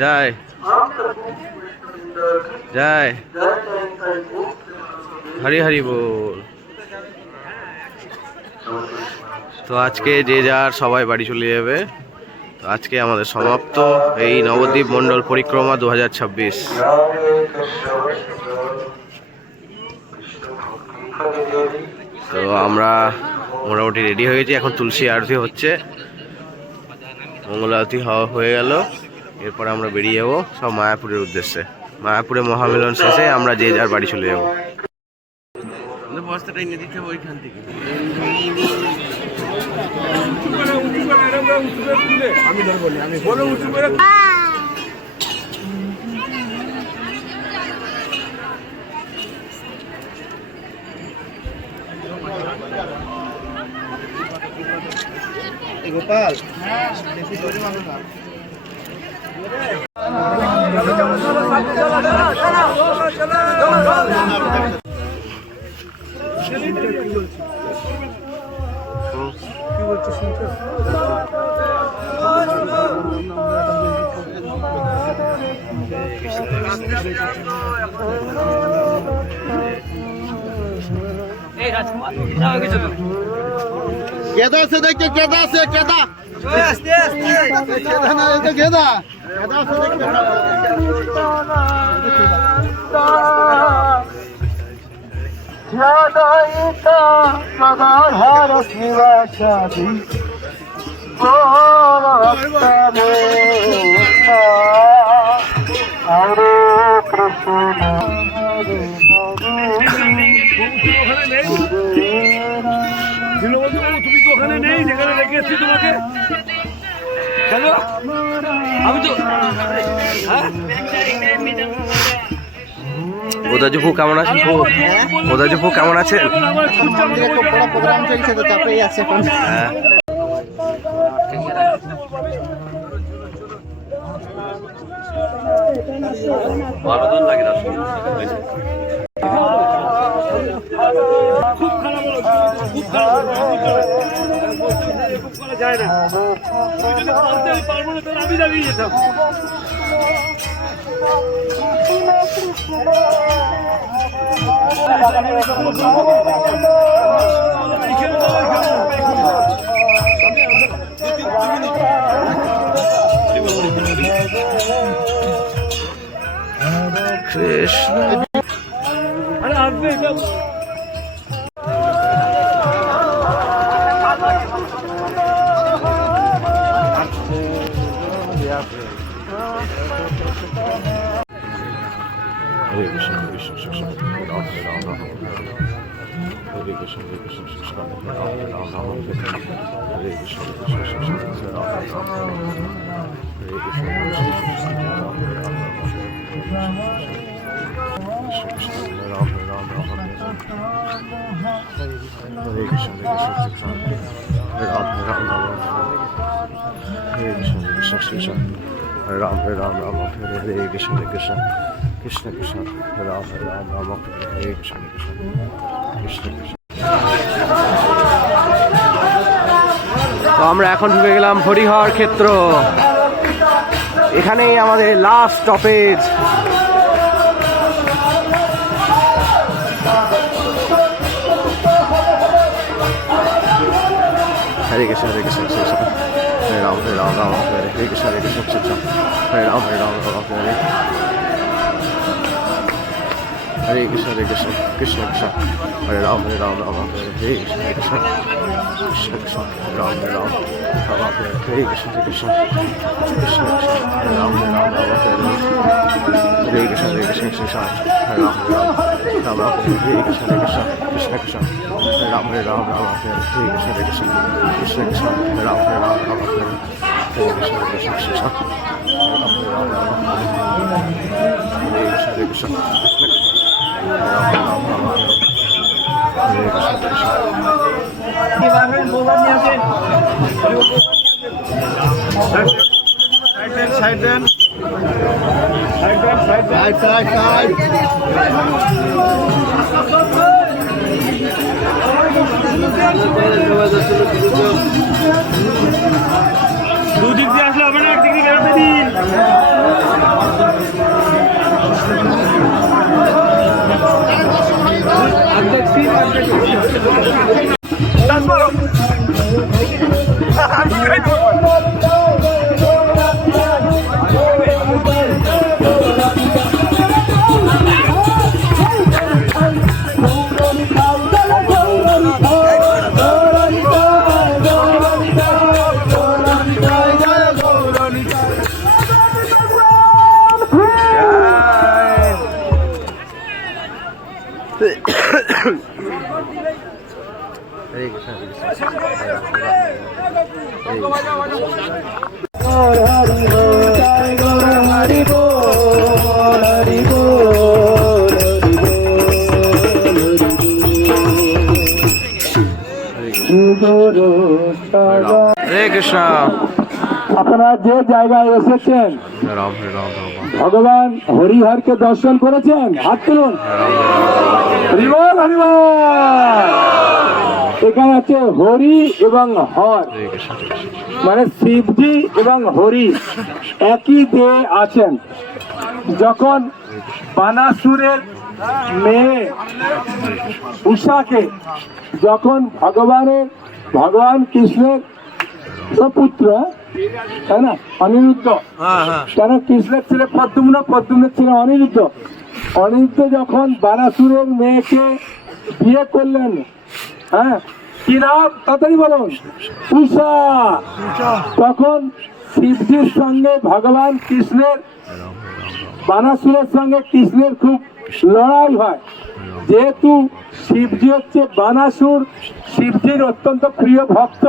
জয় জয় হরি হরি বল। তো আজকে যে যার সবাই বাড়ি চলে যাবে। তো আজকে আমাদের সমাপ্ত এই নবদ্বীপ মণ্ডল পরিক্রমা 2026। তো আমরা মোটামুটি রেডি হয়ে গেছি, এখন তুলসী আরতি হচ্ছে, মঙ্গল আরতি হয়ে গেল, এরপর আমরা বেরিয়ে যাবো সব মায়াপুরের উদ্দেশ্যে। মায়াপুরে মহামিলন শেষে আমরা যে যার বাড়ি চলে যাবো। বস্তাটা এনে দিতে হবে ওইখান থেকে। গোপাল কি বলছিস শুনছো? কেদা আছে দেখতে, কেদা আছে, কেদা আস্তে আস্তে, কেদা না এটা কেদা, কেদা আছে দেখতে। ঝাড়াইতা সদাধার নিবাসাদি গোরক্তমে হরে কৃষ্ণ হরে তুমি তো ওখানে নেই যেখানে রেখে এসছি তোমাকে। কেন আমি তো ওদাজুপু কেমন আছেন? ওদাজুপু কেমন আছেন? প্রোগ্রাম চলছে তো চাপেই আছে এখন। ভালো লাগে দর্শন। খুব খারাপ হলো, খুব খারাপ করা যায় না। তুই যদি বলতে আমি পারবো না তাহলে আমি দাঁড়িয়ে যেতাম। কৃষ্ণ আরে আসবে এটা Hare Krishna, Hare Krishna, Krishna Krishna, Ram Ram, Hare Krishna, Hare Krishna, Krishna Ram Ram, Hare Krishna, Hare Krishna, Krishna Ram Ram, Hare Krishna, Hare Krishna, Krishna Ram Ram, Krishna Ram Ram, Hare Krishna, Hare Krishna, Krishna Ram Ram, Hare Krishna, Hare Krishna, Krishna Ram Ram, Hare Krishna, Hare Krishna, Krishna Krishna, Ram Ram, Hare Krishna, Krishna Krishna, Krishna। তো আমরা এখন ঢুকে গেলাম হরিহর ক্ষেত্র। এখানেই আমাদের last stoppage. হরে কৃষ্ণ, হরে কৃষ্ণ, কৃষ্ণ হরে রাম, রাম হরে হরে কৃষ্ণ, হরে কৃষ্ণ, কৃষ্ণ হরে রাম, রাম হরে হরে কৃষ্ণ, হরে কৃষ্ণ, কৃষ্ণ কৃষ্ণ হরে রাম, রাম হরে হরে কৃষ্ণ, হরে কৃষ্ণ, কৃষ্ণ কৃষ্ণ রাম, রাম হরে হরে কৃষ্ণ, হরে কৃষ্ণ, কৃষ্ণ কৃষ্ণ হরে রাম, রাম হরে হরে কৃষ্ণ, হরে কৃষ্ণ, কৃষ্ণ হরে রাম, রাম হরে হরে কৃষ্ণ, হরে কৃষ্ণ, কৃষ্ণ কৃষ্ণ হরে রাম, রাম হরে হরে কৃষ্ণ, হরে কৃষ্ণ, কৃষ্ণ কৃষ্ণ হরে রাম, রাম হরে হরে কৃষ্ণ, হরে কৃষ্ণ, কৃষ্ণ হরে Krishna, Krishna Krishna side দেন, side side side. দুদিক দিয়ে আসলে হবে না, একদিক দিয়ে বেরোতে দিই। হরে কৃষ্ণ হরে কৃষ্ণ হরে কৃষ্ণ। আপনারা যে জায়গায় এসেছেন হরে রাম হরে রাম রাম রাম ভগবান হরিহরকে দর্শন করেছেন? হাত তুলুন। হরিবল হরিবল। এখানে আছে হরি এবং হর, হরে কৃষ্ণ হরে কৃষ্ণ মানে শিবজি এবং হরি একই দেহে আছেন। যখন বানাসুরের মেয়ে উষাকে যখন ভগবান কৃষ্ণের পুত্র, তাই না, অনিরুদ্ধ, কেন কৃষ্ণের ছেলে পদ্মুম্ন, পদ্মুম্নের ছেলে অনিরুদ্ধ, অনিরুদ্ধ যখন বানাসুরের মেয়েকে বিয়ে করলেন, হ্যাঁ, কি নাম তাড়াতাড়ি বলুন, উষা, তখন শিবজির সঙ্গে ভগবান কৃষ্ণের, বানাসুরের সঙ্গে কৃষ্ণের খুব লড়াই হয়। যেহেতু শিবজি হচ্ছে বানাসুর শিবজির অত্যন্ত প্রিয় ভক্ত,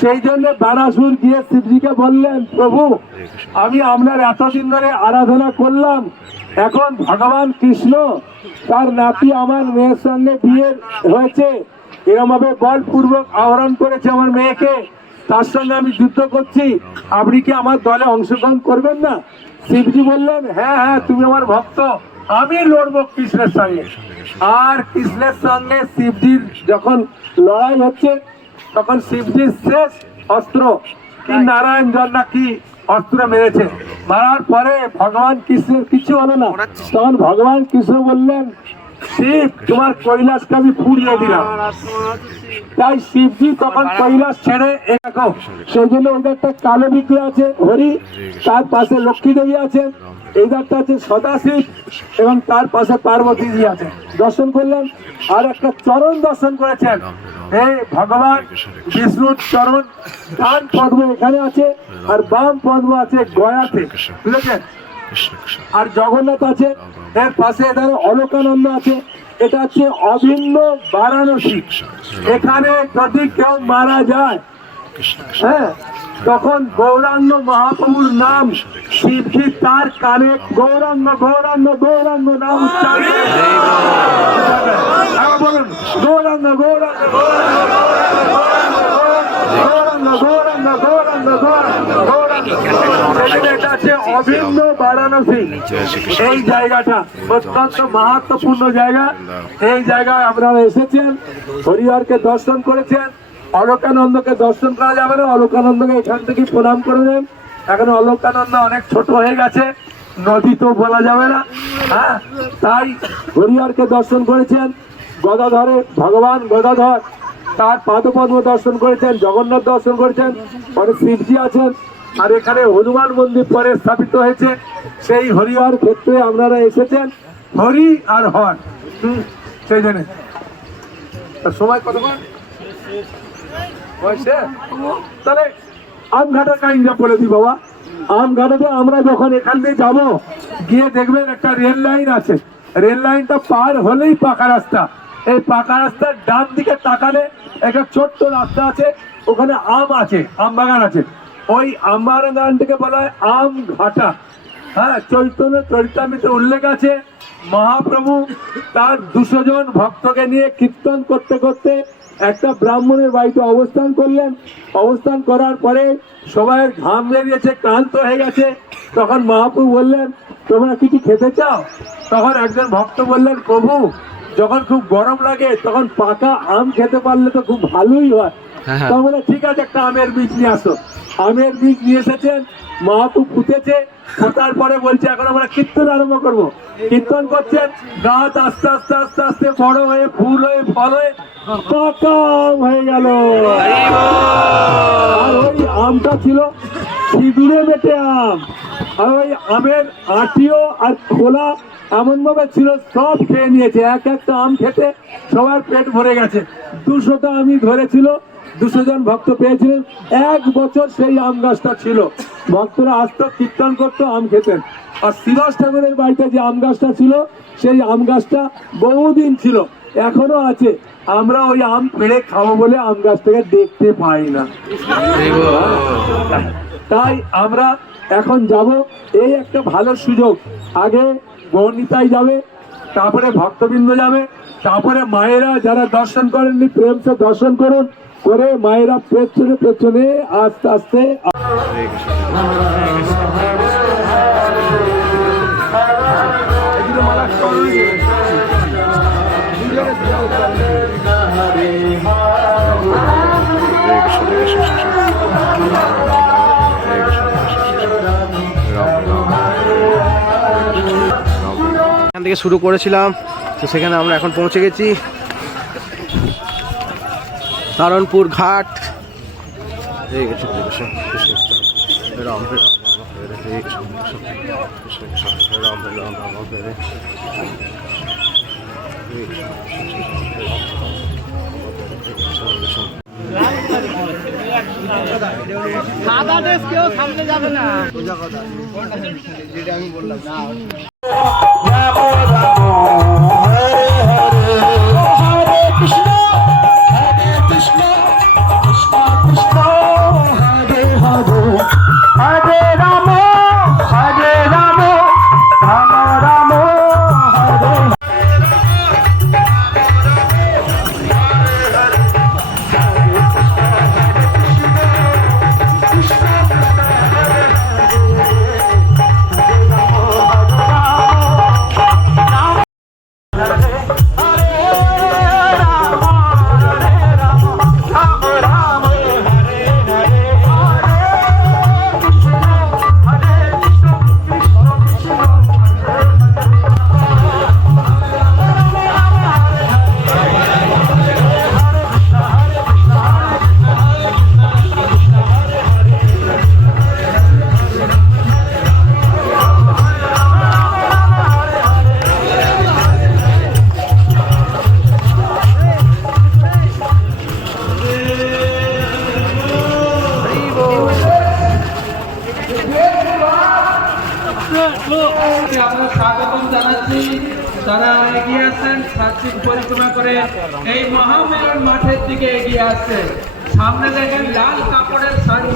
সেই জন্য বানাসুর গিয়ে শিবজিকে বললেন, প্রভু আমি আপনার এতদিন ধরে আরাধনা করলাম, এখন ভগবান কৃষ্ণ তার নাতি আমার মেয়ের সঙ্গে বিয়ে হয়েছে, এরকম ভাবে বলপূর্বক আহরণ করেছে আমার মেয়েকে, তার সঙ্গে আমি যুদ্ধ করছি, আপনি কি আমার দলে অংশগ্রহণ করবেন না? শিবজি বললেন, হ্যাঁ হ্যাঁ, তুমি আমার ভক্ত, আমি লড়বো কৃষ্ণের সঙ্গে। আর কৃষ্ণের সঙ্গে শিবজির যখন লড়াই হচ্ছে, তখন শিবজির শেষ অস্ত্র কি নারায়ণ জল না কি অস্ত্র মেরেছে, মারার পরে ভগবান কৃষ্ণের কিছু হলো না। তখন ভগবান কৃষ্ণ বললেন, শিব তোমার কৈলাসকে আমি পুড়িয়ে দিলাম। তাই শিবজি তখন কৈলাস ছেড়ে দেখো, সেই জন্য ওই একটা কালো বিগ্রহ আছে হরি, তার পাশে লক্ষ্মী দেবী আছেন, এই ধারটা আছে সদাশিব এবং তার পাশে পার্বতী জি আছে, দর্শন করলেন। আর একটা চরণ দর্শন করেছেন, এই ভগবান বিষ্ণুর চরণ, ডান পদ্ম এখানে আছে আর বাম পদ্ম আছে গয়াতে, বুঝেছেন? আর জগন্নাথ আছে, এর পাশে এখানে অলকানন্দ আছে, এটা হচ্ছে অভিন্ন বারাণসী। এখানে যদি কেউ মারা যায়, হ্যাঁ, তখন গৌরাঙ্গ মহাপ্রভুর নাম শিবজি তার কানে গৌরাঙ্গ গৌরাঙ্গ গৌরাঙ্গ নাম উচ্চারণ করে। বলুন, গৌরাঙ্গ গৌরাঙ্গ গৌরাঙ্গ গৌরাঙ্গ গৌরাঙ্গ গৌরাঙ্গ। এটা হচ্ছে অভিন্ন বারাণসী। এই জায়গাটা অত্যন্ত মাহাত্ম্যপূর্ণ জায়গা। এই জায়গায় আপনারা এসেছেন, হরিহরকে দর্শন করেছেন। অলকানন্দকে দর্শন করা যাবে না, অলকানন্দকে এখান থেকে প্রণাম করে দেন। এখন অলকানন্দ অনেক ছোট হয়ে গেছে, নদী তো বলা যাবে না, হ্যাঁ, তাই হরিহরকে দর্শন করেছেন। গদাধরে ভগবান গদাধর, তার পাদপদ্ম দর্শন করেছেন, জগন্নাথ দর্শন করেছেন, পরে শিবজি আছেন। আর এখানে হনুমান মন্দির পরে স্থাপিত হয়েছে। সেই হরিহর ক্ষেত্রে আপনারা এসেছেন, হরি আর হর, সেই জন্য সময় কতক্ষণ তাহলে আমঘাটার কাহিনীটা বলে দিই বাবা। আমঘাটাতে আমরা যখন এখান দিয়ে যাবো, গিয়ে দেখবেন একটা রেল লাইন আছে, রেল লাইনটা পার হলেই পাকা রাস্তা। এই পাকা রাস্তার ডান দিকে তাকালে একটা ছোট্ট রাস্তা আছে, ওখানে আম আছে, আম বাগান আছে। ওই আম বাগানটাকে বলা হয় আমঘাটা। হ্যাঁ, চৈতন্য চরিতামৃতে উল্লেখ আছে, মহাপ্রভু তার 200 জন ভক্তকে নিয়ে কীর্তন করতে করতে একটা ব্রাহ্মণের বাড়িতে অবস্থান করলেন। অবস্থান করার পরে সবাই ঘাম বেরিয়েছে, ক্লান্ত হয়ে গেছে। তখন মহাপ্রভু বললেন, তোমরা কিছু খেতে চাও? তখন একজন ভক্ত বললেন, প্রভু যখন খুব গরম লাগে তখন পাকা আম খেতে পারলে তো খুব ভালোই হয়। তখন বলে, ঠিক আছে, একটা আমের বীজ নিয়ে আসো। আমের বীজ নিয়ে এসেছেন, মহাপ্রভু পুঁতেছে, পোতার পরে বলছে এখন আমরা কীর্তন আরম্ভ করবো। কীর্তন করছেন, গাছ আস্তে আস্তে আস্তে আস্তে বড় হয়ে ফুল হয়ে ফল হয়ে পাকা আম হয়ে গেল। আর ওই আমটা ছিল সিঁদুরে বেটে আম, আর ওই আমের আটিও আর খোলা এমন ভাবে ছিল, সব খেয়ে নিয়েছে। এক একটা আম খেতে সবার পেট ভরে গেছে। 200টা আমি ধরেছিল, 200 জন ভক্ত পেয়েছিলেন। 1 বছর সেই আম গাছটা ছিল, ভক্তরা আসতো, কীর্তন করতো, আম খেতেন। আর শ্রীবাস ঠাকুরের বাড়িতে যে আম গাছটা ছিল সেই আম গাছটা বহুদিন ছিল, এখনো আছে। আমরা ওই আম পেড়ে খাবো বলে আম গাছটাকে দেখতে পাই না। তাই আমরা এখন যাব, এই একটা ভালো সুযোগ। আগে গৌরনিতাই যাবে, তারপরে ভক্তবৃন্দ যাবে, তারপরে মায়েরা যারা দর্শন করেননি প্রেম সে দর্শন করুন, করে মায়েরা পেছনে পেছনে আস্তে আস্তে হরে কৃষ্ণ এখান থেকে শুরু করেছিলাম, তো সেখানে আমরা এখন পৌঁছে গেছি নারায়ণপুর ঘাট। হরে কৃষ্ণ হরে কৃষ্ণ কৃষ্ণ কৃষ্ণ রাম হরে রাম রাম হরে হরে কৃষ্ণ কৃষ্ণ কৃষ্ণ কৃষ্ণ হরে রাম হরে রাম রাম হরে হরে সাদা ড্রেস কেউ সামনে যাবে না, সোজা কথা যেটা আমি বললাম না। আমরা স্বাগতম জানাচ্ছি। তারা এগিয়ে আসছেন সার্বিক পরিক্রমা করে এই মহামেলন মাঠের দিকে এগিয়ে আসছে। সামনে দেখেন লাল কাপড়ের শাড়ি।